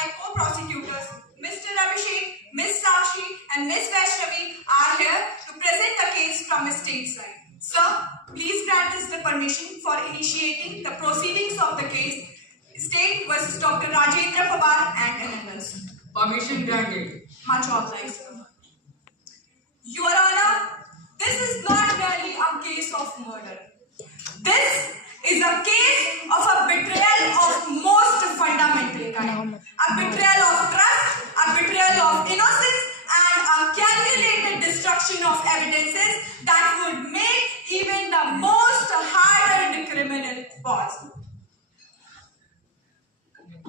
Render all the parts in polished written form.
my co-prosecutors, Mr. Abhishek, Ms. Sakshi, and Ms. Vaishnavi are here to present the case from a state side. Sir, please grant us the permission for initiating the proceedings of the case, State versus Dr. Rajendra Pawar and others. Permission granted. Much obliged, sir. Your Honor, this is not merely a case of murder. This is a case of a betrayal of most fundamental kind. A betrayal of trust, a betrayal of innocence, and a calculated destruction of evidences that would make even the most hardened criminal pause.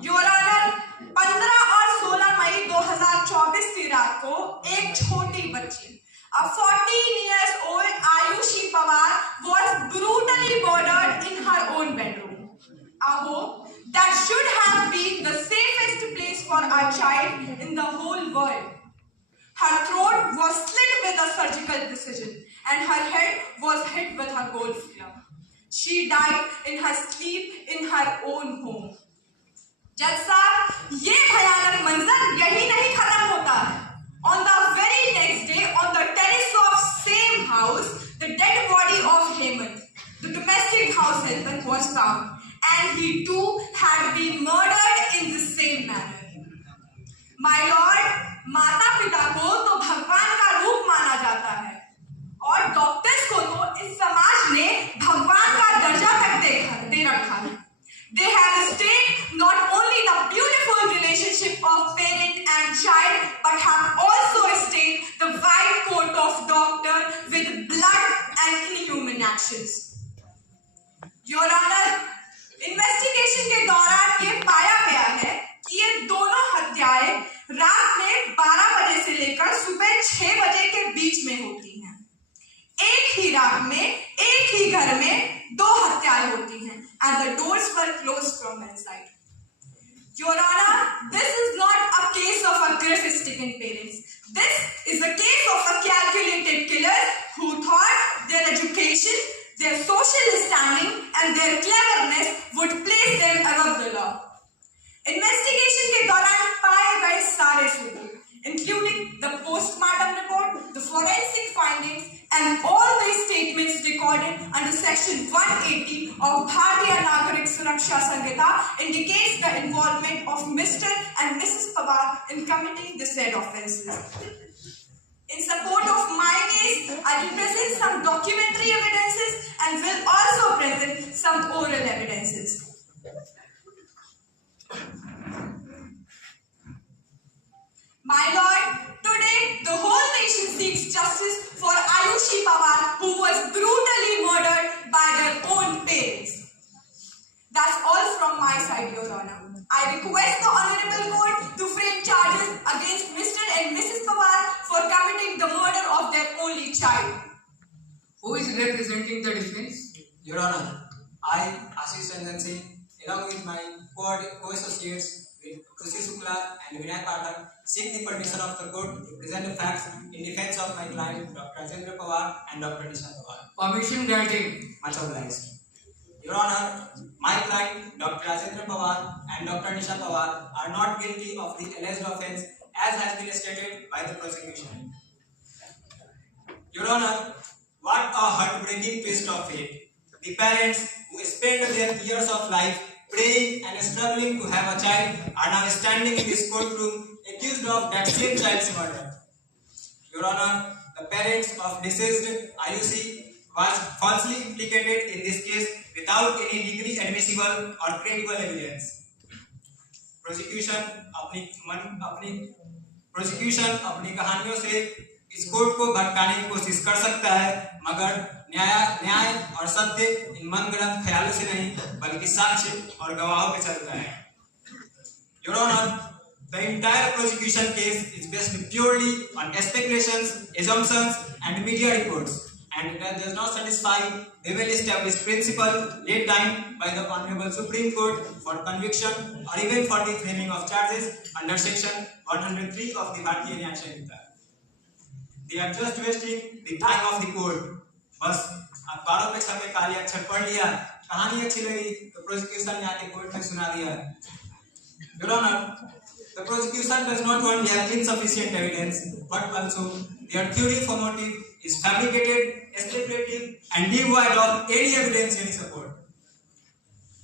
Your Honor, 15 और 16 मई 2024 की रात को एक छोटी बच्ची, a 14-year-old Ayushi Pawar was brutally murdered in her own bedroom. A home that should have been the safest place for a child in the whole world. Her throat was slit with a surgical precision and her head was hit with a golf club. She died in her sleep in her own home. जज साहब, ये भयानक मंजर यही नहीं खत्म होता है. On the very next day, on the terrace of same house, the dead body of Hemant, the domestic house helper, was found, and he too had been murdered in the same manner. My lord, माता पिता को तो भगवान का रूप माना जाता है और डॉक्टर्स को तो इस समाज ने भगवान का दर्जा तक दे रखा है. They have stained not only the beautiful relationship of parent and child, but have also stained the white coat of doctor with blood and inhuman actions. Your Honor, investigation के दौरान ये पाया गया है कि ये दोनों हत्याएं रात में 12 बजे से लेकर सुबह 6 बजे के बीच में होती हैं. एक ही रात में एक ही घर में 2 हत्याएं होती हैं and the doors were closed from inside. Your Honor, this is not a case of a grief-stricken parents. This is a case of a calculated killer who thought their education, their social standing and their cleverness would place them above the law. Investigation के दौरान पाए गए सारे सबूत, including the postmortem report, the forensic findings, and all the statements recorded under Section 180 of Bharatiya Nagarik Suraksha Sanhita indicates the involvement of Mr. and Mrs. Pawar in committing the said offences. In support of my case, I will present some documentary evidences and will also present some oral evidences. My lord, today the whole nation seeks justice for Ayushi Pawar, who was brutally murdered by their own parents. That's all from my side, Your Honor. I request the Honorable Court to frame charges against Mr. and Mrs. Pawar for committing the murder of their only child. Who is representing the defense? Your Honor, I, Ashish Ranjan Singh, along with my co-associates with Krushi Shukla and Vinay Pathak, seek the permission of the court to present the facts in defense of my client, Dr. Rajendra Pawar and Dr. Nisha Pawar. Permission granted. Much obliged. Your Honor, my client, Dr. Rajendra Pawar and Dr. Nisha Pawar are not guilty of the alleged offence as has been stated by the prosecution. Your Honor, what a heartbreaking twist of fate. The parents who spent their years of life praying and struggling to have a child are now standing in this courtroom accused of that same child's murder. Your Honor, the parents of deceased Ayushi was falsely implicated in this case without any legally admissible or credible evidence. Prosecution अपनी कहानियों से इस court को भटकाने की कोशिश कर सकता है, मगर न्याय और सत्य इन मनगढ़ंत ख्यालों से नहीं बल्कि साक्ष्य और गवाहों पे चलता है. Your Honor, the entire prosecution case is based purely on speculations, assumptions, and media reports, and it does not satisfy the well-established principle laid down by the Honorable Supreme Court for conviction or even for the framing of charges under Section 103 of the Bharatiya Nyaya Sanhita. They are just wasting the time of the court. बस अखबारों पे छपे काले अक्षर पढ़ लिया, कहानी अच्छी लगी तो प्रोसिक्यूशन ने आके कोर्ट में सुना दिया. Your Honor, prosecution does not only have insufficient evidence, but also their theory for motive is fabricated, speculative, and devoid of any evidentiary support.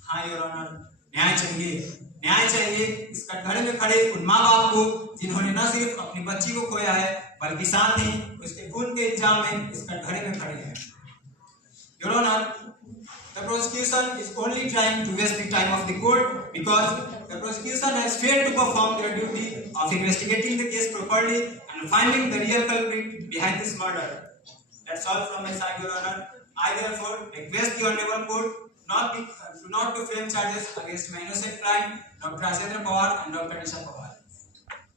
हाँ योर ऑनर, न्याय चाहिए इस कटघरे में खड़े उन माँ बाप को जिन्होंने न सिर्फ अपनी बच्ची को खोया है बल्कि साथ ही उसके खून के इल्जाम में इस कटघरे में खड़े हैं। Your honour, the prosecution is only trying to waste the time of the court because the prosecution has failed to perform their duty of investigating the case properly and finding the real culprit behind this murder. That's all from my side, Your Honor. I therefore request the Honorable Court not to frame charges against my innocent client, Dr. Ajendra Pawar and Dr. Nisha Pawar.